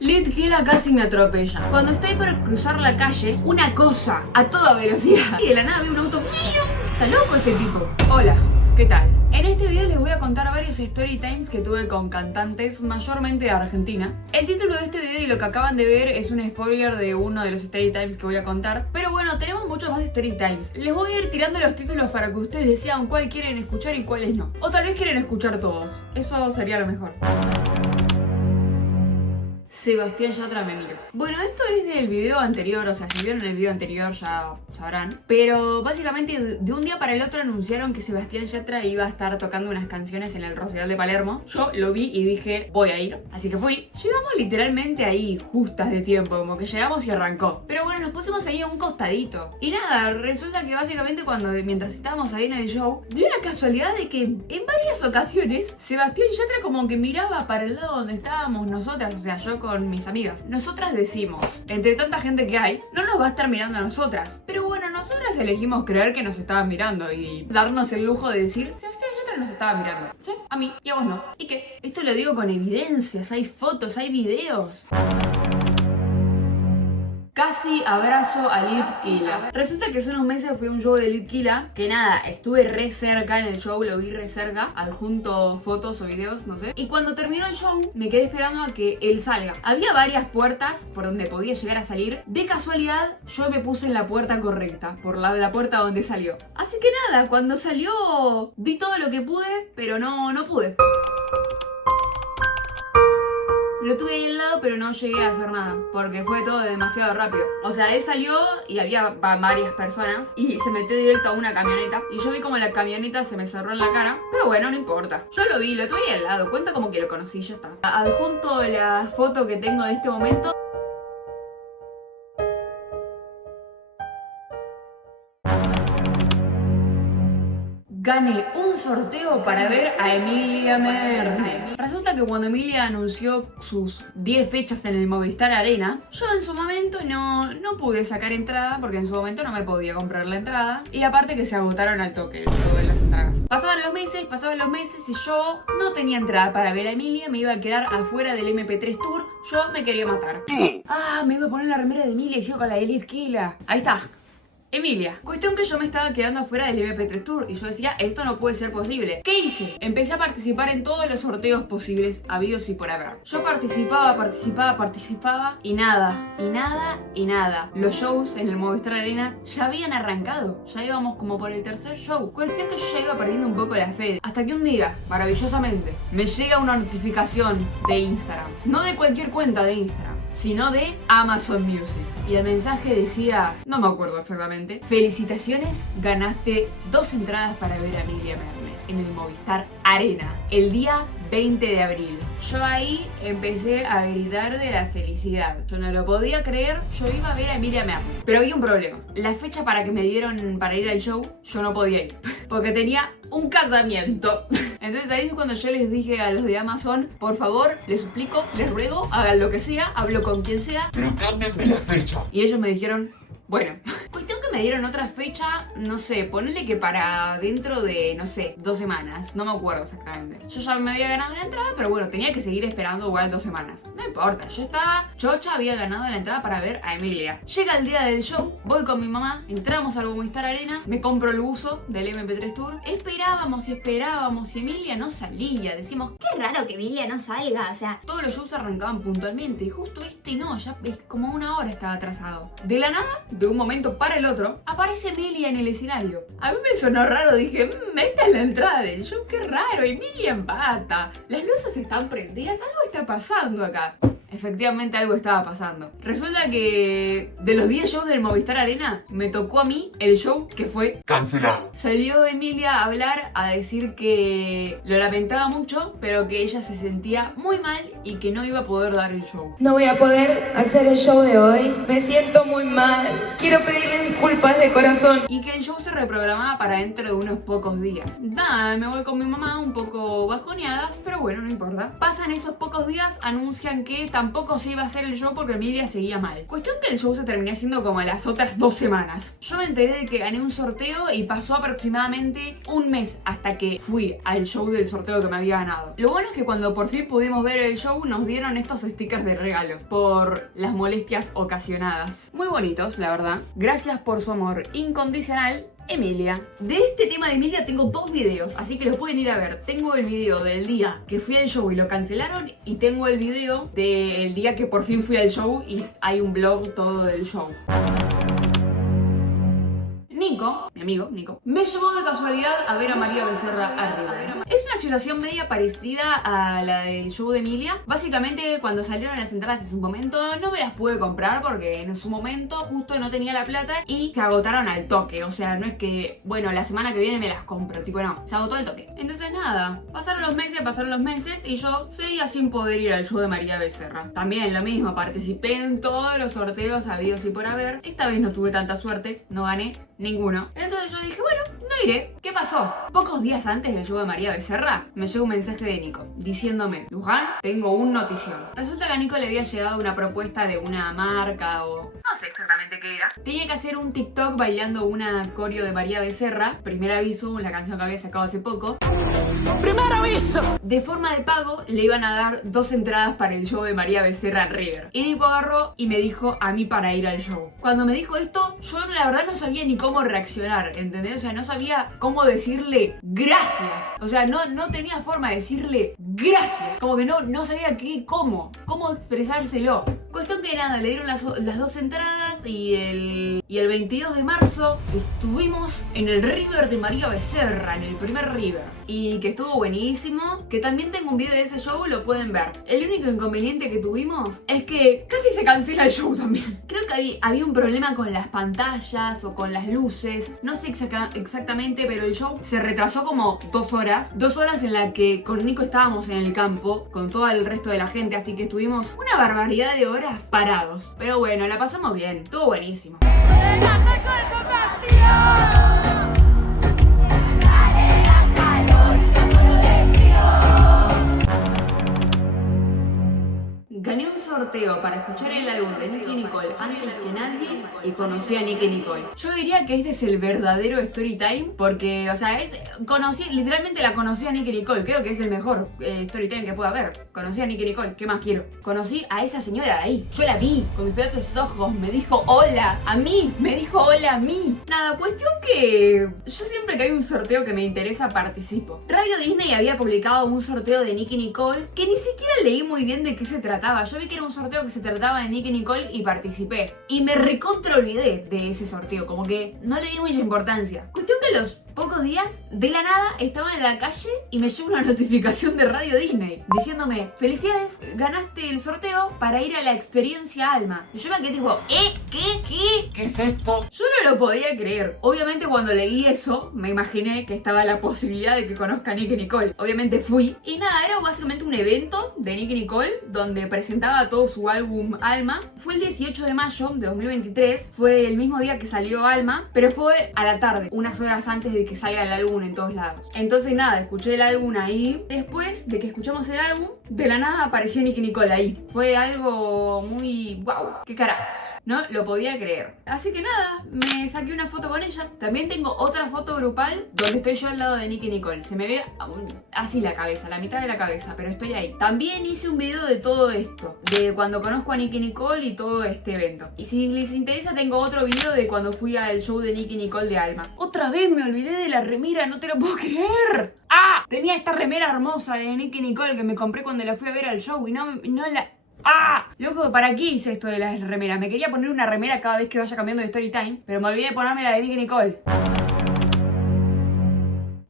Litquila casi me atropella. Cuando estoy por cruzar la calle, una cosa a toda velocidad. Y de la nada veo un auto. Está loco este tipo. Hola, ¿qué tal? En este video les voy a contar varios story times que tuve con cantantes, mayormente de Argentina. El título de este video y lo que acaban de ver es un spoiler de uno de los story times que voy a contar. Pero bueno, tenemos muchos más story times. Les voy a ir tirando los títulos para que ustedes decidan cuál quieren escuchar y cuáles no. O tal vez quieren escuchar todos. Eso sería lo mejor. Sebastián Yatra me mira. Bueno, esto es del video anterior, o sea, si vieron el video anterior ya sabrán. Pero básicamente de un día para el otro anunciaron que Sebastián Yatra iba a estar tocando unas canciones en el Rosedal de Palermo. Yo lo vi y dije, voy a ir. Así que fui. Llegamos literalmente ahí, justas de tiempo, como que llegamos y arrancó. Pero bueno, nos pusimos ahí a un costadito. Y nada, resulta que básicamente mientras estábamos ahí en el show, dio la casualidad de que en varias ocasiones Sebastián Yatra como que miraba para el lado donde estábamos nosotras, o sea, yo con mis amigas. Nosotras decimos, entre tanta gente que hay, no nos va a estar mirando a nosotras. Pero bueno, nosotras elegimos creer que nos estaban mirando y darnos el lujo de decir, Sebastián Yatra nos estaba mirando. ¿Sí? A mí y a vos no. ¿Y qué? Esto lo digo con evidencias, hay fotos, hay videos. Casi abrazo a Litquila. Resulta que hace unos meses fui a un show de Litquila, que nada, estuve re cerca en el show, lo vi re cerca, adjunto fotos o videos, no sé. Y cuando terminó el show, me quedé esperando a que él salga. Había varias puertas por donde podía llegar a salir. De casualidad, yo me puse en la puerta correcta, por la puerta donde salió. Así que nada, cuando salió, di todo lo que pude, pero no pude. Lo tuve ahí al lado, pero no llegué a hacer nada, porque fue todo demasiado rápido. O sea, él salió y había varias personas y se metió directo a una camioneta. Y yo vi como la camioneta se me cerró en la cara, pero bueno, no importa. Yo lo vi, lo tuve ahí al lado, cuenta como que lo conocí, ya está. Adjunto la foto que tengo de este momento. Gané un sorteo para ver a Emilia Mernes. Resulta que cuando Emilia anunció sus 10 fechas en el Movistar Arena, yo en su momento no pude sacar entrada porque en su momento no me podía comprar la entrada. Y aparte que se agotaron al toque todas las entradas. Pasaban los meses y yo no tenía entrada para ver a Emilia, me iba a quedar afuera del MP3 Tour. Yo me quería matar. Me iba a poner la remera de Emilia y sigo con la de Litquila. Ahí está. Emilia. Cuestión que yo me estaba quedando afuera del MP3 Tour y yo decía, esto no puede ser posible. ¿Qué hice? Empecé a participar en todos los sorteos posibles, habidos y por haber. Yo participaba y nada. Los shows en el Movistar Arena ya habían arrancado. Ya íbamos como por el tercer show. Cuestión que yo ya iba perdiendo un poco la fe. Hasta que un día, maravillosamente, me llega una notificación de Instagram. No de cualquier cuenta de Instagram, sino de Amazon Music. Y el mensaje decía, no me acuerdo exactamente, felicitaciones, ganaste 2 entradas para ver a Emilia Mernes en el Movistar Arena, el día 20 de abril. Yo ahí empecé a gritar de la felicidad. Yo no lo podía creer, yo iba a ver a Emilia Mernes. Pero había un problema. La fecha para que me dieron para ir al show, yo no podía ir. Porque tenía un casamiento. Entonces ahí es cuando yo les dije a los de Amazon, por favor, les suplico, les ruego, hagan lo que sea, hablo con quien sea, pero cámbienme la fecha. Y ellos me dijeron, bueno. Cuestión que me dieron otra fecha, no sé, ponele que para dentro de, no sé, 2 semanas. No me acuerdo exactamente. Yo ya me había ganado la entrada, pero bueno, tenía que seguir esperando igual 2 semanas. No importa, yo estaba chocha, había ganado la entrada para ver a Emilia. Llega el día del show, voy con mi mamá, entramos al Movistar Arena, me compro el buzo del MP3 Tour. Esperábamos y Emilia no salía. Decimos, qué raro que Emilia no salga, o sea, todos los shows arrancaban puntualmente y justo este no, ya es como 1 hora estaba atrasado. De la nada, de un momento para el otro, aparece Emilia en el escenario. A mí me sonó raro, dije, esta es la entrada del show, qué raro, Emilia en bata. Las luces están prendidas, algo está pasando acá. Efectivamente algo estaba pasando. Resulta que de los 10 shows del Movistar Arena, me tocó a mí el show que fue cancelado. Salió Emilia a hablar, a decir que lo lamentaba mucho, pero que ella se sentía muy mal y que no iba a poder dar el show. No voy a poder hacer el show de hoy. Me siento muy mal. Quiero pedirle disculpas de corazón. Y que el show se reprogramaba para dentro de unos pocos días. Nada, me voy con mi mamá un poco bajoneadas, pero bueno, no importa. Pasan esos pocos días, anuncian que tampoco se iba a hacer el show porque Emilia seguía mal. Cuestión que el show se terminó haciendo como las otras 2 semanas. Yo me enteré de que gané un sorteo y pasó aproximadamente un mes hasta que fui al show del sorteo que me había ganado. Lo bueno es que cuando por fin pudimos ver el show nos dieron estos stickers de regalo por las molestias ocasionadas. Muy bonitos, la verdad. Gracias por su amor incondicional, Emilia. De este tema de Emilia tengo 2 videos, así que los pueden ir a ver. Tengo el video del día que fui al show y lo cancelaron, y tengo el video del día que por fin fui al show y hay un vlog todo del show. Nico, mi amigo Nico, me llevó de casualidad a ver a María Becerra arriba. Es una situación media parecida a la del show de Emilia. Básicamente, cuando salieron las entradas en su momento, no me las pude comprar porque en su momento justo no tenía la plata y se agotaron al toque. O sea, no es que, bueno, la semana que viene me las compro, tipo no, se agotó al toque. Entonces nada, pasaron los meses y yo seguía sin poder ir al show de María Becerra. También lo mismo, participé en todos los sorteos habidos y por haber. Esta vez no tuve tanta suerte, no gané ninguno. Entonces yo dije, bueno, no iré. ¿Qué pasó? Pocos días antes del show de María Becerra, me llegó un mensaje de Nico diciéndome: Luján, tengo un notición. Resulta que a Nico le había llegado una propuesta de una marca o no sé exactamente qué era. Tenía que hacer un TikTok bailando una coreo de María Becerra. Primer aviso, la canción que había sacado hace poco. ¡Primer aviso! De forma de pago le iban a dar 2 entradas para el show de María Becerra en River. Y Nico agarró y me dijo a mí para ir al show. Cuando me dijo esto, yo la verdad no sabía ni cómo reaccionar, ¿entendés? O sea, no sabía cómo decirle gracias. O sea, no tenía forma de decirle gracias. Como que no sabía cómo expresárselo. Cuestión que nada, le dieron las 2 entradas y el 22 de marzo estuvimos en el River de María Becerra, en el primer River. Y que estuvo buenísimo, que también tengo un video de ese show, lo pueden ver. El único inconveniente que tuvimos es que casi se cancela el show también. Creo que había un problema con las pantallas o con las luces, no sé exactamente, pero el show se retrasó como 2 horas. 2 horas en la que con Nico estábamos en el campo, con todo el resto de la gente, así que estuvimos una barbaridad de horas parados. Pero bueno, la pasamos bien, estuvo buenísimo. Gané un sorteo para escuchar el álbum de Nicki Nicole antes que nadie y conocí a Nicki Nicole. Yo diría que este es el verdadero story time porque, o sea, literalmente la conocí a Nicki Nicole. Creo que es el mejor story time que pueda haber. Conocí a Nicki Nicole, ¿qué más quiero? Conocí a esa señora de ahí. Yo la vi con mis propios ojos, me dijo hola a mí, me dijo hola a mí. Nada, cuestión que yo siempre que hay un sorteo que me interesa participo. Radio Disney había publicado un sorteo de Nicki Nicole que ni siquiera leí muy bien de qué se trataba. Yo vi que era un sorteo que se trataba de Nicki Nicole y participé. Y me recontra olvidé de ese sorteo, como que no le di mucha importancia. Cuestión que los pocos días, de la nada, estaba en la calle y me llegó una notificación de Radio Disney diciéndome: felicidades, ganaste el sorteo para ir a la experiencia Alma. Y yo me quedé tipo, ¿Qué es esto? Yo no lo podía creer. Obviamente cuando leí eso, me imaginé que estaba la posibilidad de que conozca a Nicki Nicole. Obviamente fui. Y nada, era básicamente un evento de Nicki Nicole donde presentaba todo su álbum Alma. Fue el 18 de mayo de 2023. Fue el mismo día que salió Alma, pero fue a la tarde, unas horas antes de que salga el álbum en todos lados. Entonces nada, escuché el álbum ahí. Después de que escuchamos el álbum, de la nada apareció Nicki Nicole ahí. Fue algo muy... ¡wow! ¡Qué carajos! No lo podía creer. Así que nada, me saqué una foto con ella. También tengo otra foto grupal donde estoy yo al lado de Nicki Nicole. Se me ve así la cabeza, la mitad de la cabeza, pero estoy ahí. También hice un video de todo esto, de cuando conozco a Nicki Nicole y todo este evento. Y si les interesa, tengo otro video de cuando fui al show de Nicki Nicole de Alma. Otra vez me olvidé de la remera, no te lo puedo creer. ¡Ah! Tenía esta remera hermosa de Nicki Nicole que me compré cuando la fui a ver al show y no la... ¡Ah! Loco, ¿para qué hice esto de las remeras? Me quería poner una remera cada vez que vaya cambiando de story time, pero me olvidé de ponerme la de Nicki Nicole.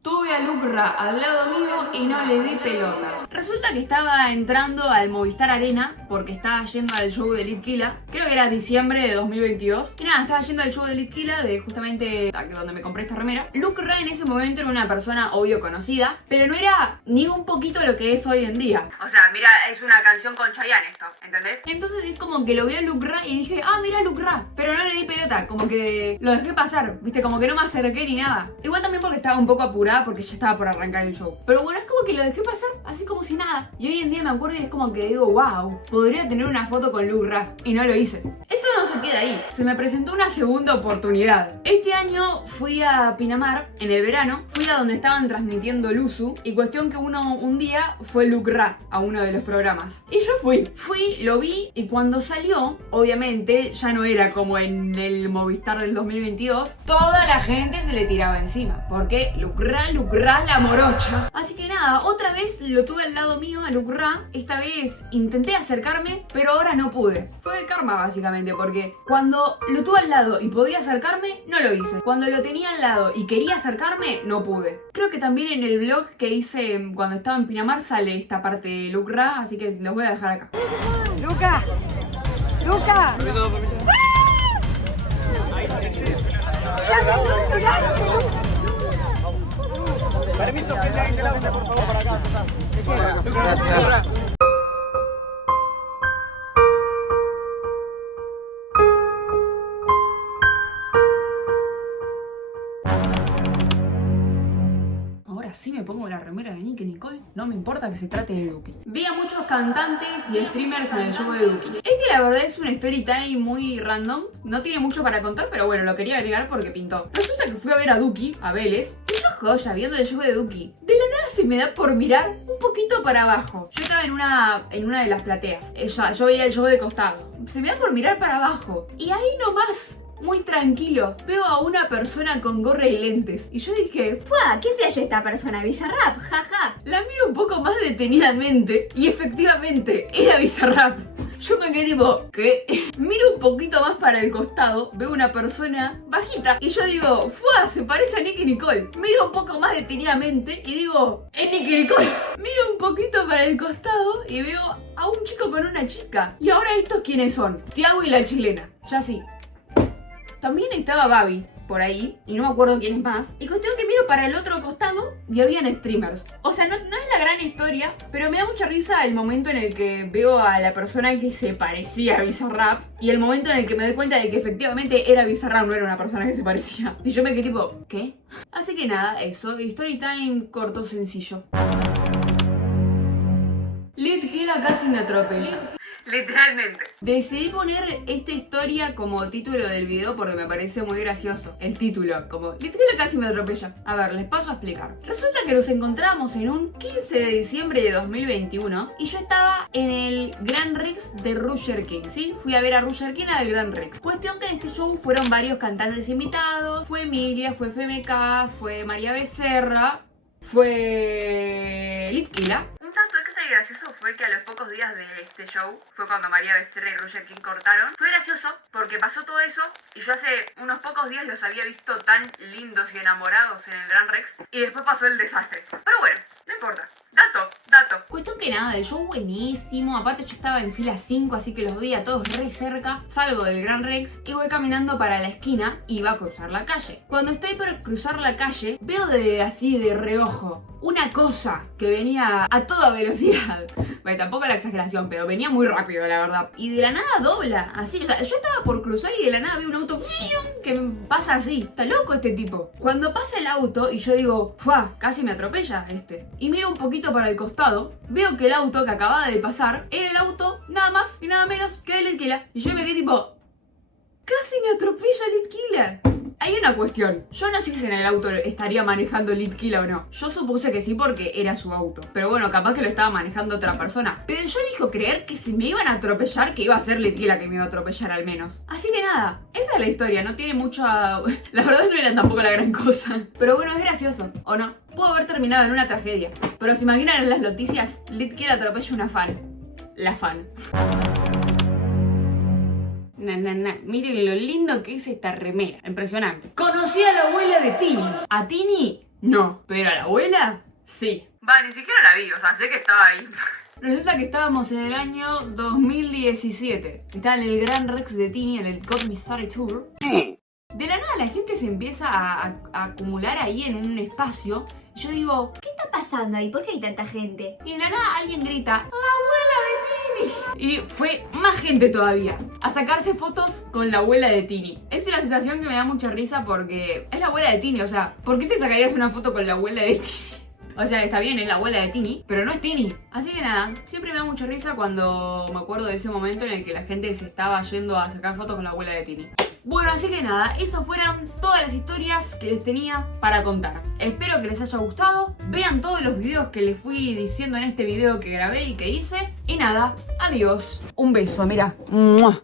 Tuve a Lucra al lado mío y no le di pelota. Resulta que estaba entrando al Movistar Arena porque estaba yendo al show de Litkila. Creo que era diciembre de 2022. Y nada, estaba yendo al show de Litkila, de justamente donde me compré esta remera. Lucra en ese momento era una persona obvio conocida, pero no era ni un poquito lo que es hoy en día. O sea, mira, es una canción con Chayanne esto, ¿entendés? Entonces es como que lo vi a Lucra y dije, ah, mira Lucra, pero no le di pelota, como que lo dejé pasar, viste, como que no me acerqué ni nada. Igual también porque estaba un poco apurada porque ya estaba por arrancar el show. Pero bueno, es como que lo dejé pasar así como si nada. Y hoy en día me acuerdo y es como que digo, wow, podría tener una foto con Luke Ra. Y no lo hice. Esto no se queda ahí. Se me presentó una segunda oportunidad. Este año fui a Pinamar, en el verano. Fui a donde estaban transmitiendo Luzu. Y cuestión que un día fue Luke Ra a uno de los programas. Y yo fui, lo vi. Y cuando salió, obviamente, ya no era como en el Movistar del 2022. Toda la gente se le tiraba encima. Porque Luke Ra, la morocha. Así que nada, otra vez lo tuve al lado mío a Luke Ra. Esta vez intenté acercarme, pero ahora no pude. Fue karma básicamente, porque cuando lo tuve al lado y podía acercarme, no lo hice. Cuando lo tenía al lado y quería acercarme, no pude. Creo que también en el vlog que hice cuando estaba en Pinamar sale esta parte de Luke Ra, así que los voy a dejar acá. ¡Luca! ¡Luca! Permiso, que tengan que la por favor para acá. Gracias. Ahora sí me pongo la remera de Nicki Nicole, no me importa que se trate de Duki. Vi a muchos cantantes y streamers en el show de Duki. Este la verdad es un story time muy random, no tiene mucho para contar, pero bueno, lo quería agregar porque pintó. Resulta que fui a ver a Duki, a Vélez, y yo joya viendo el show de Duki. De la nada se me da por mirar un poquito para abajo. Yo estaba en una de las plateas, yo veía el show de costado. Se me da por mirar para abajo, y ahí nomás, muy tranquilo, veo a una persona con gorra y lentes. Y yo dije, ¡Fua! ¿Qué flash esta persona? Bizarrap, jaja. la miro un poco más detenidamente y efectivamente era Bizarrap. Yo me quedé tipo, ¿qué? Miro un poquito más para el costado, veo una persona bajita y yo digo, ¡fua! Se parece a Nicki Nicole. Miro un poco más detenidamente y digo, ¡es Nicki Nicole! Miro un poquito para el costado y veo a un chico con una chica. Y ahora estos quiénes son, Tiago y la chilena. Ya sí. También estaba Babi por ahí, y no me acuerdo quién es más. Y cuestión que miro para el otro costado y habían streamers. O sea, no es la gran historia, pero me da mucha risa el momento en el que veo a la persona que se parecía a Bizarrap y el momento en el que me doy cuenta de que efectivamente era Bizarrap, no era una persona que se parecía. Y yo me quedé tipo, ¿qué? Así que nada, eso. Story time corto, sencillo. Litquila casi me atropella. Literalmente. Decidí poner esta historia como título del video porque me pareció muy gracioso. El título, como Litquila casi me atropella. A ver, les paso a explicar. Resulta que nos encontramos en un 15 de diciembre de 2021 y yo estaba en el Gran Rex de Roger King, ¿sí? Fui a ver a Roger King al Gran Rex. Cuestión que en este show fueron varios cantantes invitados. Fue Emilia, fue FMK, fue María Becerra, fue Litquila. Un dato extra y gracioso fue que a los pocos días de este show fue cuando María Becerra y Roger King cortaron. Fue gracioso porque pasó todo eso y yo hace unos pocos días los había visto tan lindos y enamorados en el Gran Rex y después pasó el desastre. Pero bueno, no importa. Dato. Cuestión que nada, el show buenísimo. Aparte yo estaba en fila 5, así que los veía todos re cerca. Salgo del Gran Rex y voy caminando para la esquina y iba a cruzar la calle. Cuando estoy por cruzar la calle, veo así de reojo una cosa que venía a toda velocidad. Bueno, tampoco la exageración, pero venía muy rápido, la verdad. Y de la nada dobla, así. O sea, yo estaba por cruzar y de la nada veo un auto que me pasa así. Está loco este tipo. Cuando pasa el auto y yo digo, ¡fua! Casi me atropella este. Y miro un poquito para el costado, veo que el auto que acababa de pasar era el auto nada más y nada menos que de Litquila. Y yo me quedé tipo, casi me atropella Litquila. Hay una cuestión, yo no sé si en el auto estaría manejando Litquila o no. Yo supuse que sí porque era su auto. Pero bueno, capaz que lo estaba manejando otra persona. Pero yo elijo creer que si me iban a atropellar, que iba a ser Litquila que me iba a atropellar al menos. Así que nada, esa es la historia, no tiene mucha... La verdad no era tampoco la gran cosa. Pero bueno, es gracioso, ¿o no? Pudo haber terminado en una tragedia. Pero se imaginan en las noticias, Litquila atropella una fan. La fan. Miren lo lindo que es esta remera. Impresionante. Conocí a la abuela de Tini. ¿A Tini? No. ¿Pero a la abuela? Sí. Va, ni siquiera la vi, o sea, sé que estaba ahí. Resulta que estábamos en el año 2017. Estaba en el Gran Rex de Tini, en el Got Me Started Tour. De la nada la gente se empieza a acumular ahí en un espacio. Y yo digo, ¿Qué está pasando ahí? ¿Por qué hay tanta gente? y de la nada alguien grita, ¡la abuela de Tini! Y fue más gente todavía a sacarse fotos con la abuela de Tini. Es una situación que me da mucha risa porque es la abuela de Tini, o sea, ¿por qué te sacarías una foto con la abuela de Tini? O sea, está bien, es la abuela de Tini, pero no es Tini. Así que nada, siempre me da mucha risa cuando me acuerdo de ese momento en el que la gente se estaba yendo a sacar fotos con la abuela de Tini. Bueno, así que nada, esas fueron todas las historias que les tenía para contar. Espero que les haya gustado. Vean todos los videos que les fui diciendo en este video que grabé y que hice. Y nada, adiós. Un beso, mira. ¡Mua!